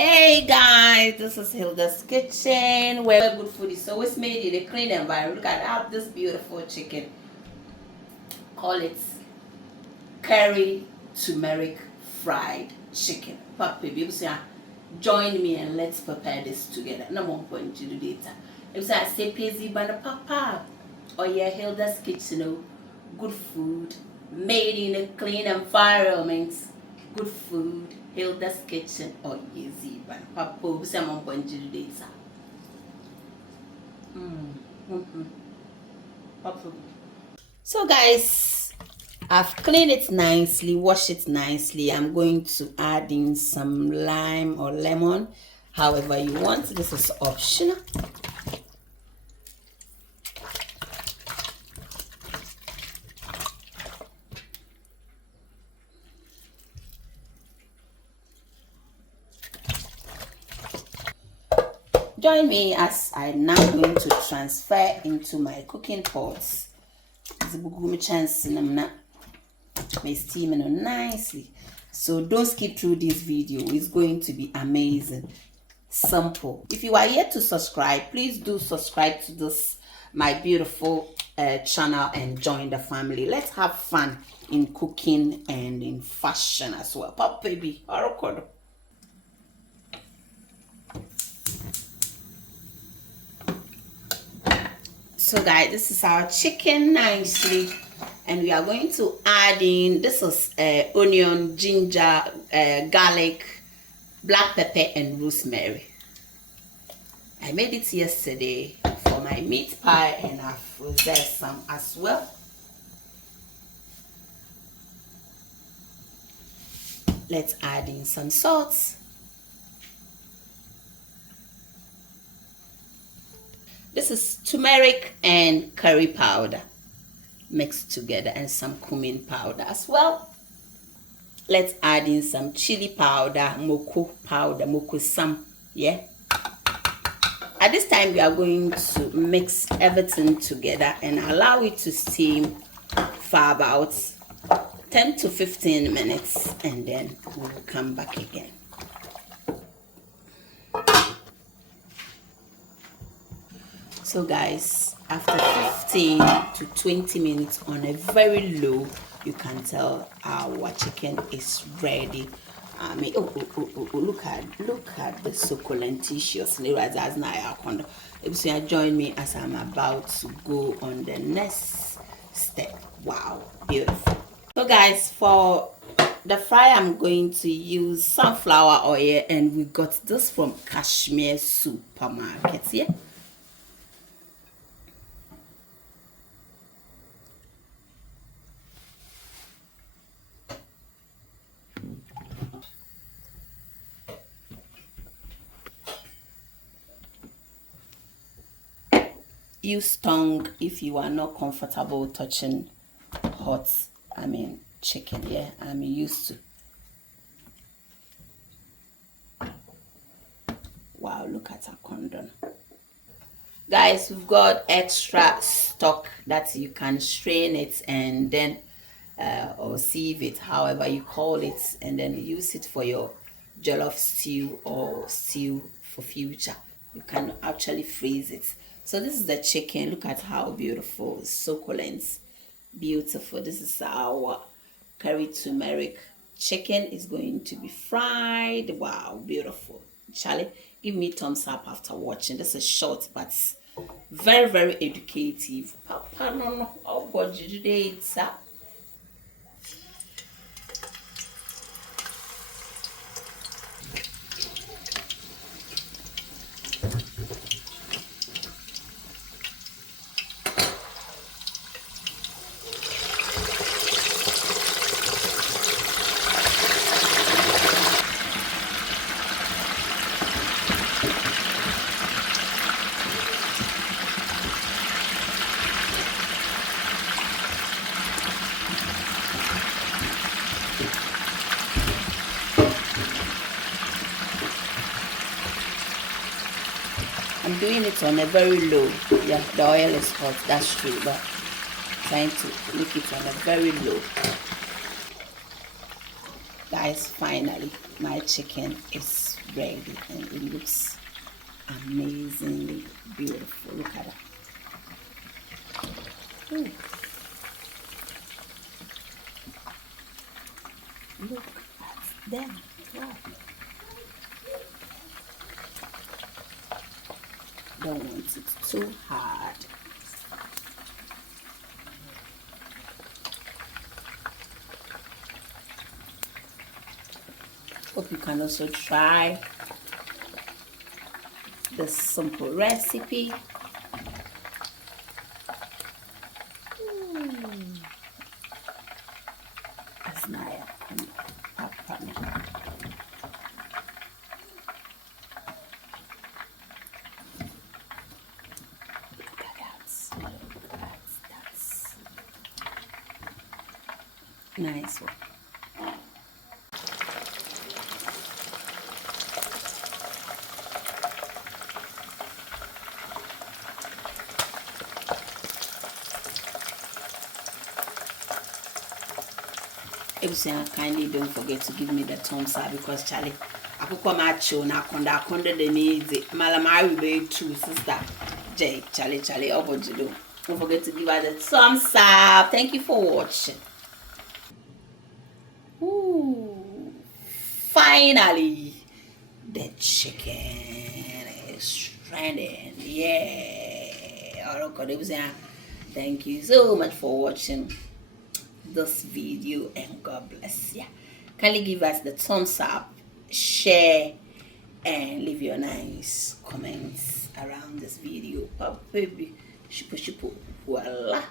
Hey guys, this is Hilda's kitchen where good food is always made in a clean environment. Look at that, this beautiful chicken. Call it curry turmeric fried chicken. Papa, people say, join me and let's prepare this together. No more point to do data. If say I say busy by the papa, or yeah, Hilda's kitchen, good food made in a clean environment. Good food, Hilda's kitchen, or easy by the papa. Say I'm going to do data. So guys, I've cleaned it nicely, washed it nicely. I'm going to add in some lime or lemon, however you want. This is optional. Join me as I'm now going to transfer into my cooking pots. My steaming nicely, so don't skip through this video. It's going to be amazing, simple. If you are yet to subscribe, please do subscribe to this my beautiful channel and join the family. Let's have fun in cooking and in fashion as well. Pop baby, so guys, this is our chicken nicely, and we are going to add in, this is onion, ginger, garlic, black pepper and rosemary. I made it yesterday for my meat pie and I've reserved some as well. Let's add in some salt. This is turmeric and curry powder mixed together, and some cumin powder as well. Let's add in some chili powder, moko sam, yeah. At this time we are going to mix everything together and allow it to steam for about 10 to 15 minutes, and then we'll come back again. So guys, after 15 to 20 minutes on a very low, you can tell our chicken is ready. I mean, look at the succulenticious. If you join me as I'm about to go on the next step. Wow, beautiful. So guys, for the fry, I'm going to use sunflower oil, and we got this from Kashmir supermarket. Yeah. Use tongue if you are not comfortable touching hot, chicken. Yeah, I'm used to. Wow, look at our condom. Guys, we've got extra stock that you can strain it and then or sieve it, however you call it, and then use it for your jollof stew or stew for future. You can actually freeze it. So this is the chicken. Look at how beautiful, succulent, beautiful. This is our curry turmeric chicken. Is going to be fried. Wow, beautiful. Charlie, give me thumbs up after watching. This is short but very, very educative. Papa, no, oh God, you do it, sir. I'm doing it on a very low. Yeah, the oil is hot, that's true, but trying to make it on a very low. Guys, finally my chicken is ready, and it looks amazingly beautiful. Look at that. Ooh. Look at them. Wow. Don't want it too hard. Hope you can also try this simple recipe. That's nice. That's nice one. Everything, kindly don't forget to give me the thumbs up, because Charlie, I could come at you now. I the needs it. Malamari be too, sister. Jay, Charlie, oh, what you do? Don't forget to give us the thumbs up. Thank you for watching. Ooh, finally, the chicken is trending. Yeah. Oh, God, thank you so much for watching this video, and God bless you. Kindly give us the thumbs up, share, and leave your nice comments around this video. Baby, shipu, voila.